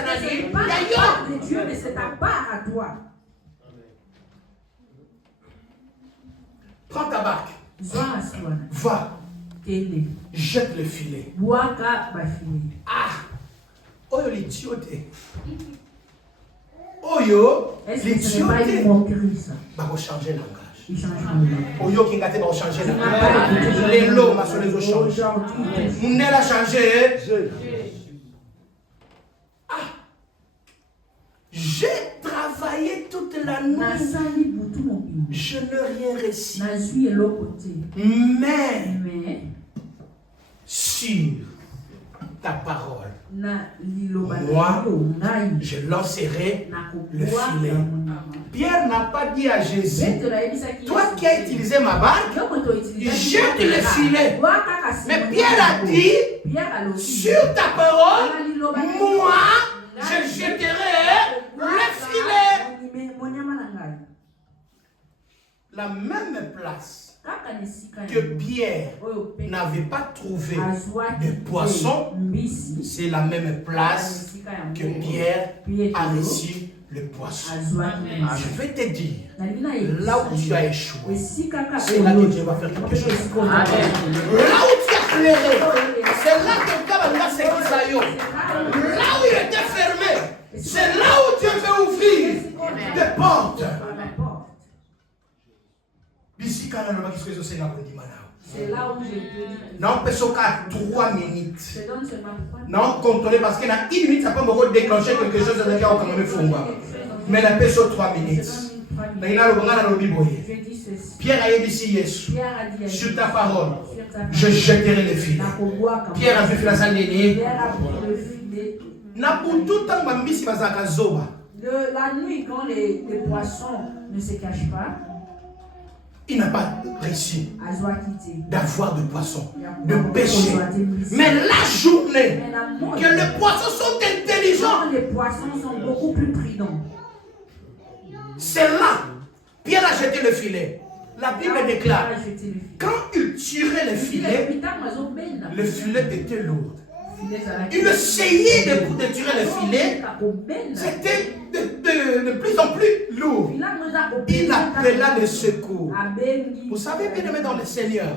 Il y a Dieu, mais c'est ta part à toi. Prends ta barque. Va. Jette le filet. Ah. Oyo l'idioté. Oyo l'idioté. Va changer le langage. Oyo qui va changer le langage. Les lots, ma soeur, les ont changé. Mounel a changé. Ah. J'ai travaillé toute la nuit. Je n'ai rien réussi. Mais sur ta parole, moi, je lancerai le filet. Pierre n'a pas dit à Jésus, toi qui as utilisé ma barque, jette le filet. Mais Pierre a dit, sur ta parole, moi, je jetterai le filet. La même place que Pierre n'avait pas trouvé de poisson, c'est la même place que Pierre a reçu le poisson. Je vais te dire, là où tu as échoué, c'est là que Dieu va faire quelque chose. Là où tu as flairé, c'est là que Dieu va faire quelque chose. Là où il était fermé, c'est là où Dieu veut ouvrir des portes. C'est là où je te dis. Non, parce qu'à 3 minutes. Non, contrôlez parce qu'il y a 1 minute, ça peut me déclencher quelque chose dans le cas où on me fait. Mais la personne 3 minutes. Pierre a dit ici, sur ta parole, je jetterai les filets. Pierre a fait la salle d'aîné. La nuit, quand les poissons ne se cachent pas, il n'a pas réussi d'avoir de poissons, de pêcher. Mais la journée que les poissons sont intelligents, les poissons sont beaucoup plus prudents. C'est là, Pierre a jeté le filet. La Bible déclare, quand il tirait le filet était lourd. Il essayait de tirer le filet, c'était de plus en plus lourd. Il appela le secours. Vous savez, bien aimé dans le Seigneur,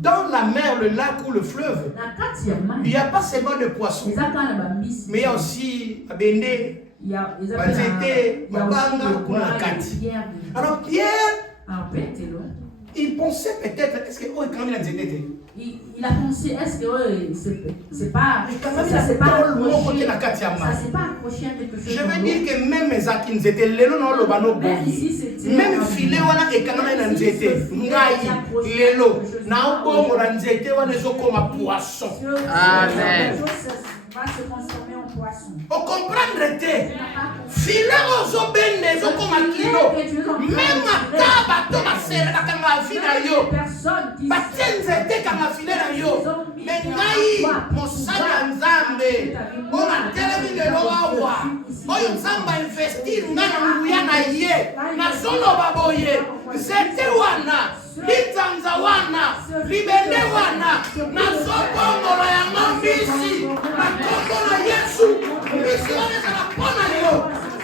dans la mer, le lac ou le fleuve, il n'y a pas seulement de poissons, mais il y a aussi Abende, Bazete, Mabanga, Kunakati. Alors Pierre Il pensait peut-être, est-ce que oh, quand même il a pensé, est-ce que c'est pas, ça s'est pas accroché à quelque chose. Je veux dire que même mes acquis étaient lelo no lo bano même filet wana et quand même nzete ngai lelo na obongo na nzete wana ezokoma poisson. Amen. Va se transformer en poisson. On comprendre te filet ozobende ezokoma kilo même ataba to basera kanga fina yo batenze kanga filet na yo mengai mosala nzambe ona telemi lelo awa oyo nzamba investir ngana nguya na ye na solo baboye zete wana litanza wana libende wana na sokongola ya ngambisi na kombo na Yesu mbisi wana na pona yo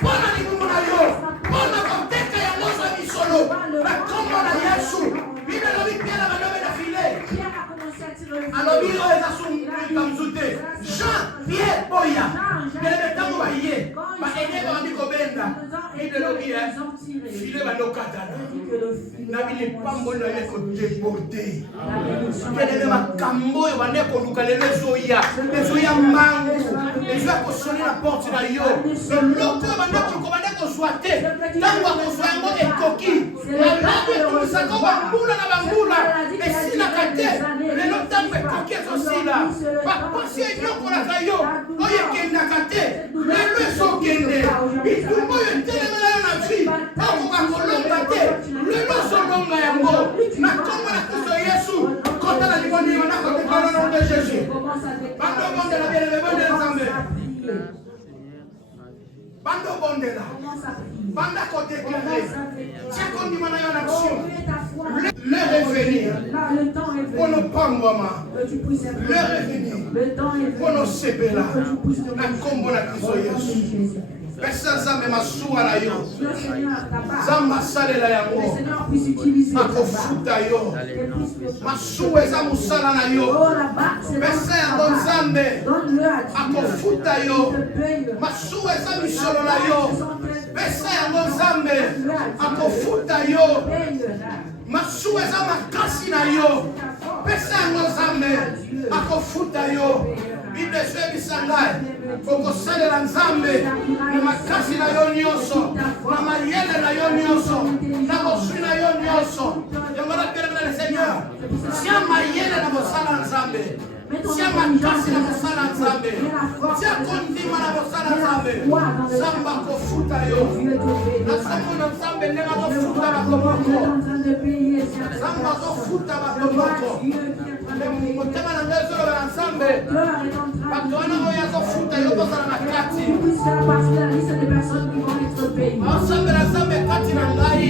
pona libumu na yo pona koteka ya mozo misolo na kombo na Yesu bina lobi piela banobe na file alobi oyo ezasungika mzute Jean Pierre Boya belebe tango baye baeneba bandi kobenda ide lobi file bandokatana nabili pambo na ye kodeporte kelebe makambo oyo bande koluka lelo ezoya mangu ezoya kosoni na porte na yo eloko oyo bande koluka bande kozwa te ntango bakozwa yango ekoki malamu ekomisaka bambula na bambula esilaka te lelo ntango ekoki ezosila bapasi enyokolaka yo oyo ekendaka te lelo ezokende bitumba oyo etelemela yo na vi okoka kolonga te lelo solonga yango na kombo na Kristo Yesu kota na liboni wana kotekana na de Jésus bando bondela bien bondela Nzambe bando bondela banda kote déclarer c'est qu'on dit mana yo na action le revenir pour nos pangwama le revenir pour nos sepela na kombo na Kristo Yesu pesa Nzambe masuwa na yo Nzambe salela yango akofuta yo masuwa eza musala na yo pesa yango Nzambe akofuta yo masuwa eza misolo na yo pesa yango Nzambe akofuta yo masuwa eza makasi na yo pesa yango Nzambe akofuta yo Bible ezebisa ngai okosalela Nzambe na makasi na yo nyonso na mayele na yo nyonso na boswi na yo nyonso yango napelemela le Seigneur tia mayele na mosala Nzambe tia makasi na mosala Nzambe tia kondima na mosala Nzambe Nzambe akofuta yo nazomona Nzambe ndenge akofuta bato moko Nzambe akofuta bato moko motema na ngai ezolobela Nzambe bato wana oyo azofuta yo kozala na kati osambela Nzambe kati na ngai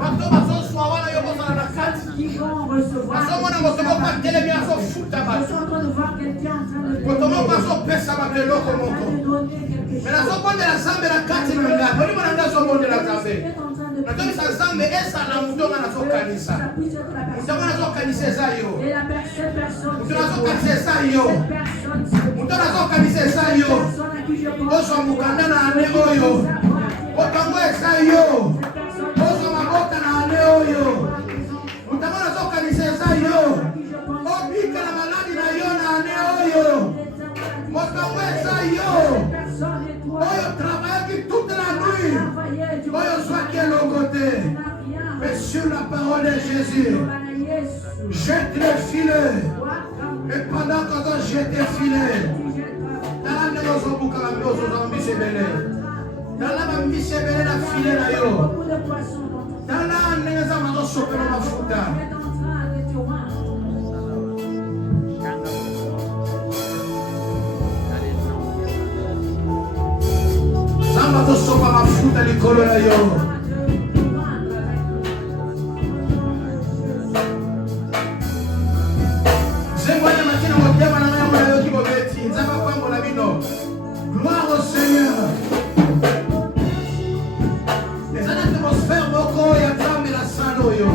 bato bazozwa wana yo kozala na kati nazomona moto moko atelemi azofuta bato moto moko azopesa bato eloko moko me nazobondela Nzambe na kati na ngai bolimo na ngai azobondela Nzambe natomisa Nzambe esala mutonga nazokanisa mutonga nazokanisa eza yo muto nazokanisa eza yo muto nazokanisa eza yo ozwa mukanda na ane oyo otango eza yo ozwa mabota na ane oyo mutango nazokanisa eza yo obika na maladi na yo na ane oyo motango eza yo oyo travaillaki toute la nuit oyo zwaki elongo te mais sur la parole de Jésus jette le filet et pendant que tu jettes le filet dans la nez ozobuka la miozo za mbisebele dans la mbisebele na filet na yo dans la nez za mazosopela mafuta Zamba tosopa mafuta likolo na yo Zengwana makina motema na ngai mwana yo kibobeti Nzamba pango na bino Gloire au Seigneur Eza na atmosphère moko ya Nzambe na sala oyo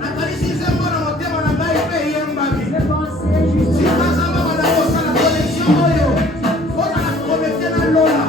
nakanisi nzembo na motema na ngai mpe eyembami sika Nzamba banda kosala connexion oyo ozala connecté na Lola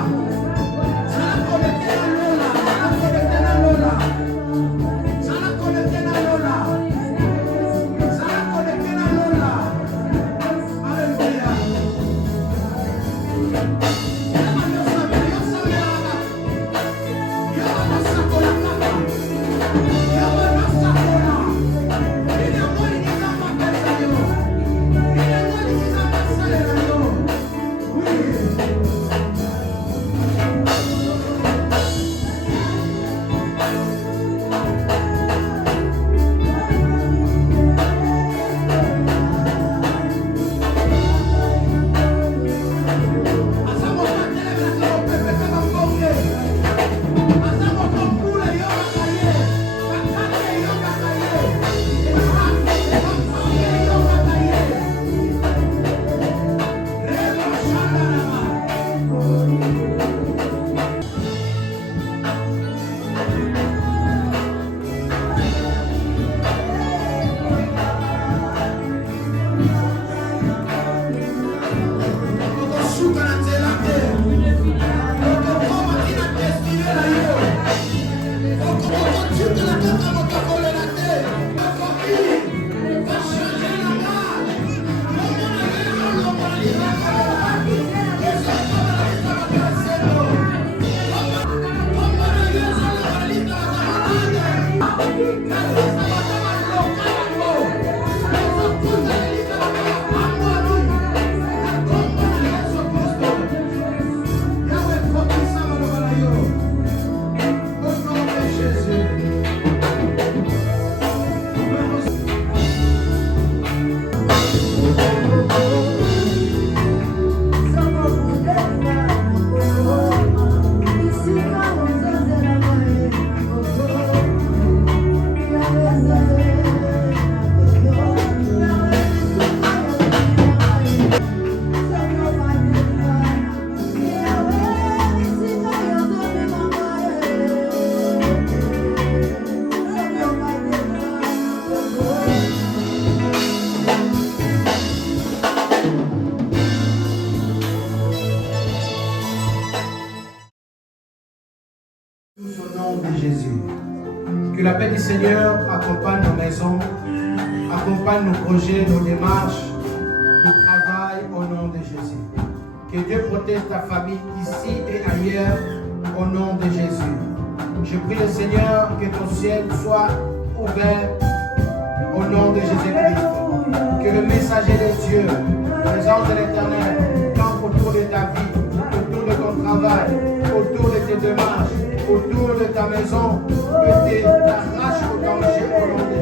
Tous au nom de Jésus. Que la paix du Seigneur accompagne nos maisons, accompagne nos projets, nos démarches, nos travail au nom de Jésus. Que Dieu protège ta famille ici et ailleurs au nom de Jésus. Je prie le Seigneur que ton ciel soit ouvert au nom de Jésus-Christ. Que le messager de Dieu, les anges de l'Éternel, campent autour de ta vie, autour de ton travail, autour de tes démarches, autour de ta maison, que tu t'arraches au danger au nom de